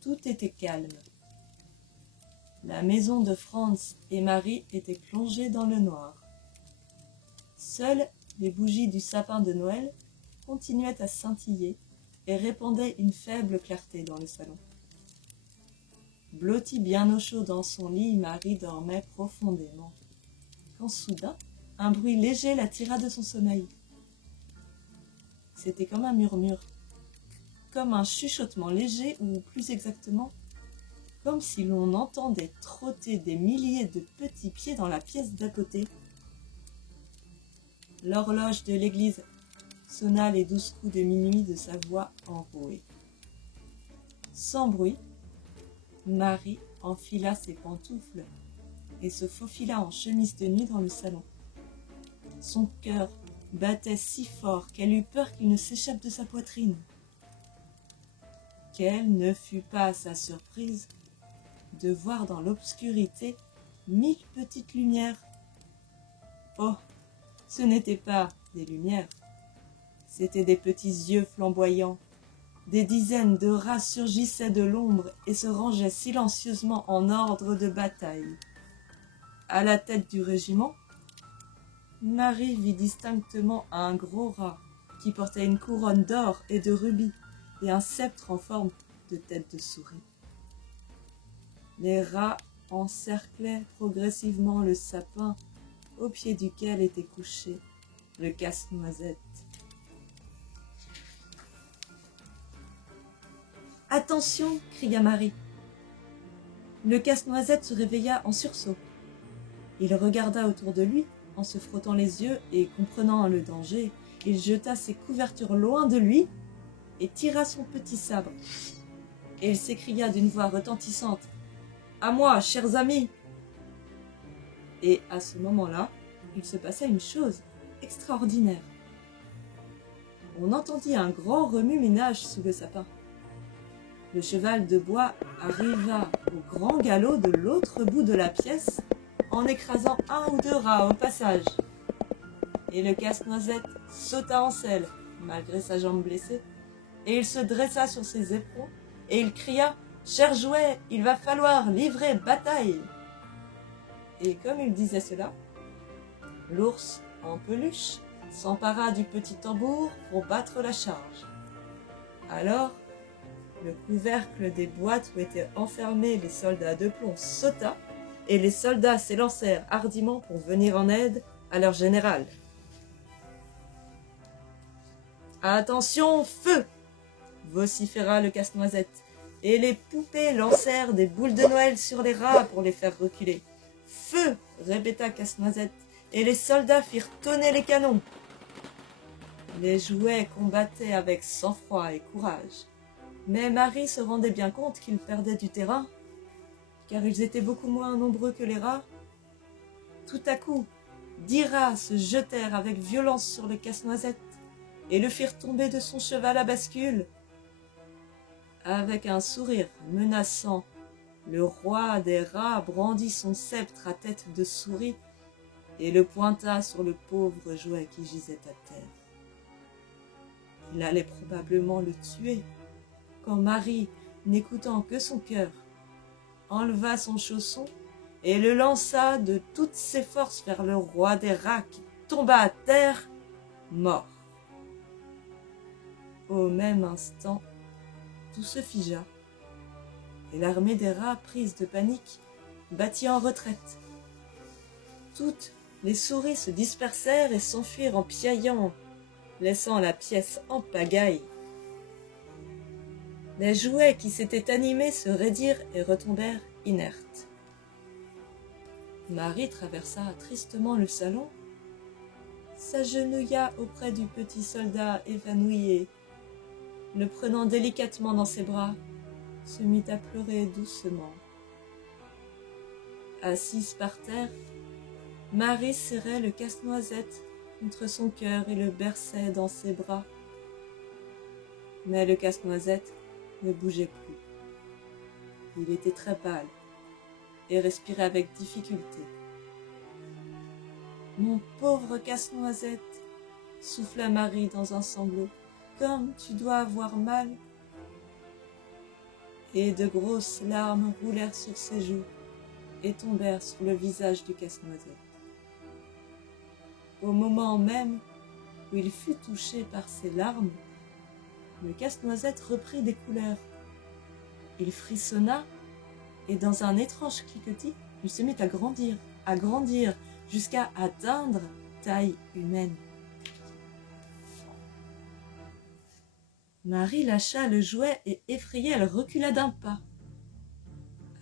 tout était calme. La maison de Franz et Marie était plongée dans le noir. Seules les bougies du sapin de Noël continuaient à scintiller et répandaient une faible clarté dans le salon. Blottie bien au chaud dans son lit, Marie dormait profondément, quand soudain, un bruit léger la tira de son sommeil. C'était comme un murmure, comme un chuchotement léger, ou plus exactement, comme si l'on entendait trotter des milliers de petits pieds dans la pièce d'à côté. L'horloge de l'église sonna les 12 coups de minuit de sa voix enrouée. Sans bruit, Marie enfila ses pantoufles et se faufila en chemise de nuit dans le salon. Son cœur battait si fort qu'elle eut peur qu'il ne s'échappe de sa poitrine. Quelle ne fut pas sa surprise de voir dans l'obscurité 1000 petites lumières. Oh, ce n'étaient pas des lumières, c'étaient des petits yeux flamboyants. Des dizaines de rats surgissaient de l'ombre et se rangeaient silencieusement en ordre de bataille. À la tête du régiment, Marie vit distinctement un gros rat qui portait une couronne d'or et de rubis et un sceptre en forme de tête de souris. Les rats encerclaient progressivement le sapin au pied duquel était couché le casse-noisette. « Attention !» cria Marie. Le casse-noisette se réveilla en sursaut. Il regarda autour de lui en se frottant les yeux et comprenant le danger, il jeta ses couvertures loin de lui et tira son petit sabre. Et il s'écria d'une voix retentissante « À moi, chers amis !» Et à ce moment-là, il se passa une chose extraordinaire. On entendit un grand remue-ménage sous le sapin. Le cheval de bois arriva au grand galop de l'autre bout de la pièce en écrasant un ou deux rats au passage. Et le casse-noisette sauta en selle, malgré sa jambe blessée, et il se dressa sur ses éperons, et il cria « Cher jouet, il va falloir livrer bataille !» Et comme il disait cela, l'ours en peluche s'empara du petit tambour pour battre la charge. Alors, le couvercle des boîtes où étaient enfermés les soldats de plomb sauta, et les soldats s'élancèrent hardiment pour venir en aide à leur général. « Attention, feu !» vociféra le casse-noisette, et les poupées lancèrent des boules de Noël sur les rats pour les faire reculer. « Feu !» répéta Casse-Noisette, et les soldats firent tonner les canons. Les jouets combattaient avec sang-froid et courage. Mais Marie se rendait bien compte qu'ils perdaient du terrain, car ils étaient beaucoup moins nombreux que les rats. Tout à coup, 10 rats se jetèrent avec violence sur le casse-noisette et le firent tomber de son cheval à bascule. Avec un sourire menaçant, le roi des rats brandit son sceptre à tête de souris et le pointa sur le pauvre jouet qui gisait à terre. Il allait probablement le tuer, quand Marie, n'écoutant que son cœur, enleva son chausson et le lança de toutes ses forces vers le roi des rats qui tomba à terre, mort. Au même instant, tout se figea, et l'armée des rats, prise de panique, battit en retraite. Toutes les souris se dispersèrent et s'enfuirent en piaillant, laissant la pièce en pagaille. Les jouets qui s'étaient animés se raidirent et retombèrent inertes. Marie traversa tristement le salon, s'agenouilla auprès du petit soldat évanoui et, le prenant délicatement dans ses bras, se mit à pleurer doucement. Assise par terre, Marie serrait le casse-noisette contre son cœur et le berçait dans ses bras. Mais le casse-noisette ne bougeait plus. Il était très pâle et respirait avec difficulté. « Mon pauvre casse-noisette !» souffla Marie dans un sanglot. « Comme tu dois avoir mal !» et de grosses larmes roulèrent sur ses joues et tombèrent sur le visage du casse-noisette. Au moment même où il fut touché par ces larmes, le casse-noisette reprit des couleurs. Il frissonna, et dans un étrange cliquetis, il se mit à grandir, jusqu'à atteindre taille humaine. Marie lâcha le jouet et effrayée, elle recula d'un pas.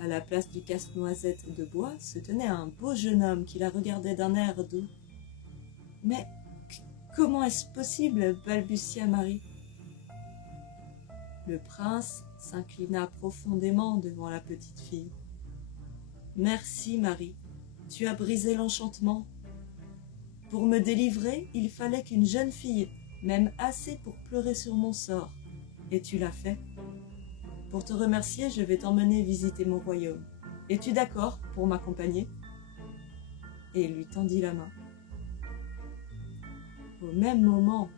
À la place du casse-noisette de bois se tenait un beau jeune homme qui la regardait d'un air doux. « Mais comment est-ce possible ?» balbutia Marie. Le prince s'inclina profondément devant la petite fille. « Merci, Marie, tu as brisé l'enchantement. Pour me délivrer, il fallait qu'une jeune fille m'aime assez pour pleurer sur mon sort, et tu l'as fait. Pour te remercier, je vais t'emmener visiter mon royaume. Es-tu d'accord pour m'accompagner ?» Et il lui tendit la main. Au même moment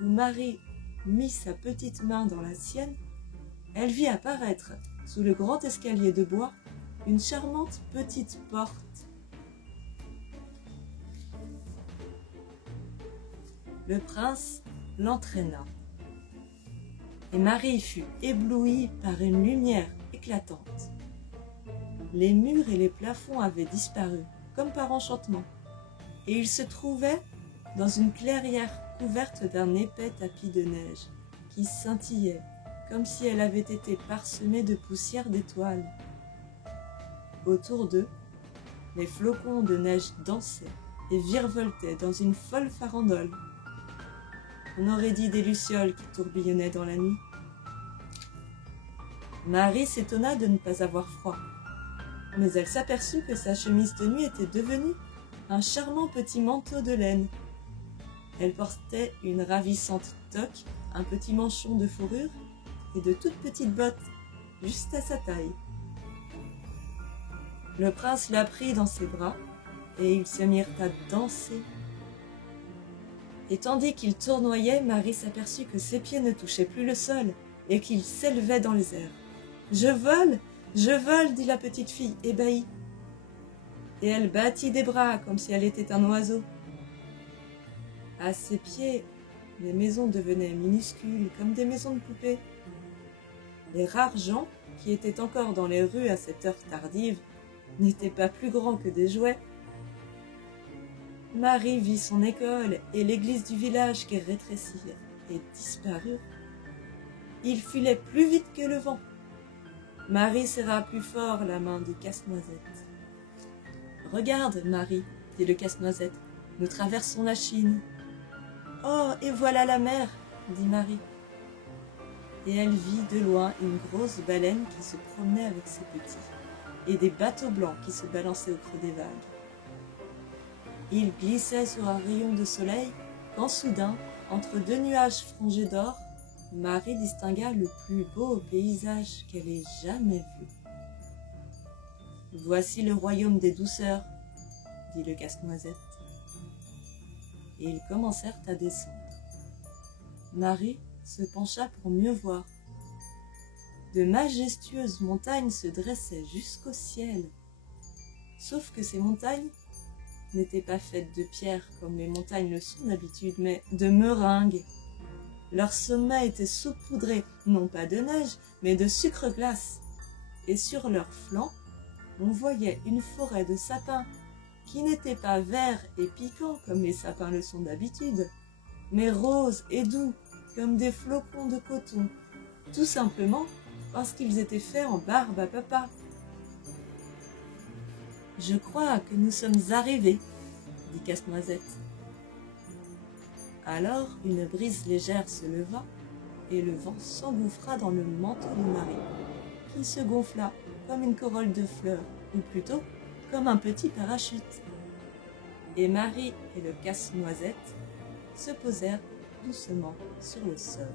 où Marie mit sa petite main dans la sienne, elle vit apparaître, sous le grand escalier de bois, une charmante petite porte. Le prince l'entraîna, et Marie fut éblouie par une lumière éclatante. Les murs et les plafonds avaient disparu, comme par enchantement, et il se trouvait dans une clairière couverte d'un épais tapis de neige qui scintillait comme si elle avait été parsemée de poussière d'étoiles. Autour d'eux, les flocons de neige dansaient et virevoltaient dans une folle farandole. On aurait dit des lucioles qui tourbillonnaient dans la nuit. Marie s'étonna de ne pas avoir froid, mais elle s'aperçut que sa chemise de nuit était devenue un charmant petit manteau de laine. Elle portait une ravissante toque, un petit manchon de fourrure et de toutes petites bottes, juste à sa taille. Le prince la prit dans ses bras et ils se mirent à danser. Et tandis qu'il tournoyait, Marie s'aperçut que ses pieds ne touchaient plus le sol et qu'il s'élevait dans les airs. « Je vole, dit la petite fille, ébahie. Et elle battit des bras comme si elle était un oiseau. À ses pieds, les maisons devenaient minuscules comme des maisons de poupées. Les rares gens qui étaient encore dans les rues à cette heure tardive n'étaient pas plus grands que des jouets. Marie vit son école et l'église du village qui rétrécirent et disparurent. Il filait plus vite que le vent. Marie serra plus fort la main du casse-noisette. « Regarde, Marie, dit le casse-noisette, nous traversons la Chine. »« Oh, et voilà la mer, dit Marie. » Et elle vit de loin une grosse baleine qui se promenait avec ses petits, et des bateaux blancs qui se balançaient au creux des vagues. Ils glissaient sur un rayon de soleil, quand soudain, entre deux nuages frangés d'or, Marie distingua le plus beau paysage qu'elle ait jamais vu. « Voici le royaume des douceurs, » dit le casse-noisette. Et ils commencèrent à descendre. Marie se pencha pour mieux voir. De majestueuses montagnes se dressaient jusqu'au ciel. Sauf que ces montagnes n'étaient pas faites de pierre comme les montagnes le sont d'habitude, mais de meringues. Leur sommet était saupoudré, non pas de neige, mais de sucre glace. Et sur leurs flancs, on voyait une forêt de sapins qui n'étaient pas verts et piquants comme les sapins le sont d'habitude, mais roses et doux comme des flocons de coton, tout simplement parce qu'ils étaient faits en barbe à papa. « Je crois que nous sommes arrivés, » dit Casse-Noisette. Alors une brise légère se leva et le vent s'engouffra dans le manteau de Marie, qui se gonfla comme une corolle de fleurs, ou plutôt comme un petit parachute. Et Marie et le Casse-Noisette se posèrent doucement sur le sol.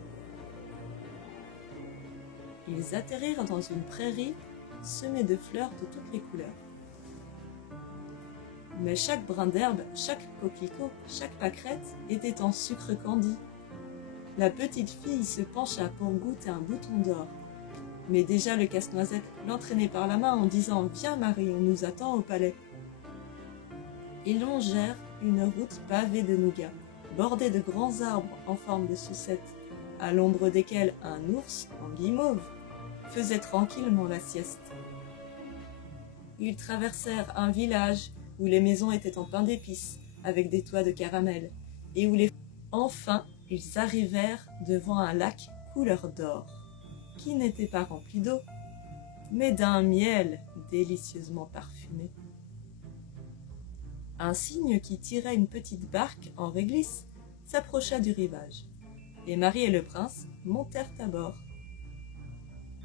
Ils atterrirent dans une prairie semée de fleurs de toutes les couleurs. Mais chaque brin d'herbe, chaque coquelicot, chaque pâquerette était en sucre candi. La petite fille se pencha pour goûter un bouton d'or. Mais déjà le casse-noisette l'entraînait par la main en disant « Viens Marie, on nous attend au palais ». Ils longèrent une route pavée de nougats, bordée de grands arbres en forme de sucettes, à l'ombre desquels un ours en guimauve faisait tranquillement la sieste. Ils traversèrent un village où les maisons étaient en pain d'épices, avec des toits de caramel, et où Enfin, ils arrivèrent devant un lac couleur d'or, qui n'était pas rempli d'eau, mais d'un miel délicieusement parfumé. Un cygne qui tirait une petite barque en réglisse s'approcha du rivage, et Marie et le prince montèrent à bord.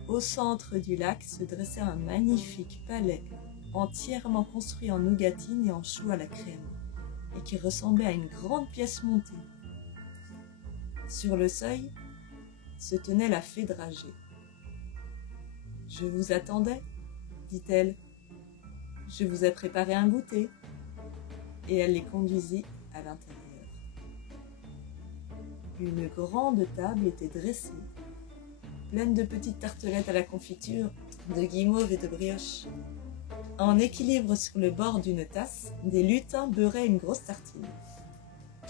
Au centre du lac se dressait un magnifique palais, entièrement construit en nougatine et en choux à la crème, et qui ressemblait à une grande pièce montée. Sur le seuil se tenait la fée dragée. « Je vous attendais, dit-elle. Je vous ai préparé un goûter. » Et elle les conduisit à l'intérieur. Une grande table était dressée, pleine de petites tartelettes à la confiture, de guimauve et de brioche. En équilibre sur le bord d'une tasse, des lutins beurraient une grosse tartine.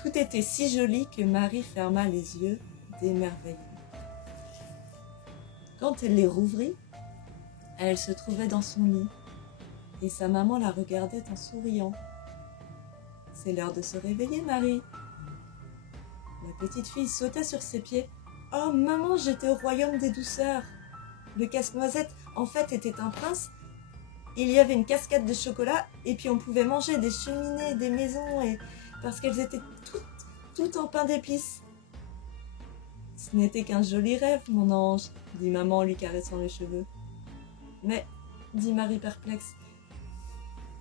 Tout était si joli que Marie ferma les yeux d'émerveillement. Quand elle les rouvrit, elle se trouvait dans son lit, et sa maman la regardait en souriant. « C'est l'heure de se réveiller, Marie. » La petite fille sauta sur ses pieds. « Oh, maman, j'étais au royaume des douceurs. Le casse-noisette, en fait, était un prince. Il y avait une cascade de chocolat, et puis on pouvait manger des cheminées, des maisons, et parce qu'elles étaient toutes en pain d'épices. »« Ce n'était qu'un joli rêve, mon ange, » dit maman en lui caressant les cheveux. « Mais, dit Marie perplexe,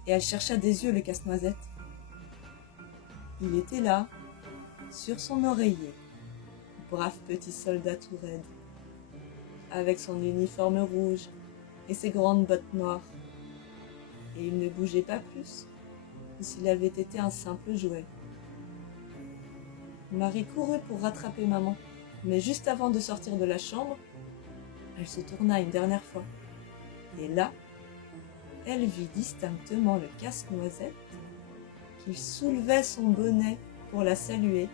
et elle chercha des yeux le casse-noisette. Il était là, sur son oreiller, brave petit soldat tout raide, avec son uniforme rouge et ses grandes bottes noires. Et il ne bougeait pas plus que s'il avait été un simple jouet. Marie courut pour rattraper maman, mais juste avant de sortir de la chambre, elle se tourna une dernière fois. Et là, elle vit distinctement le casse-noisette qui soulevait son bonnet pour la saluer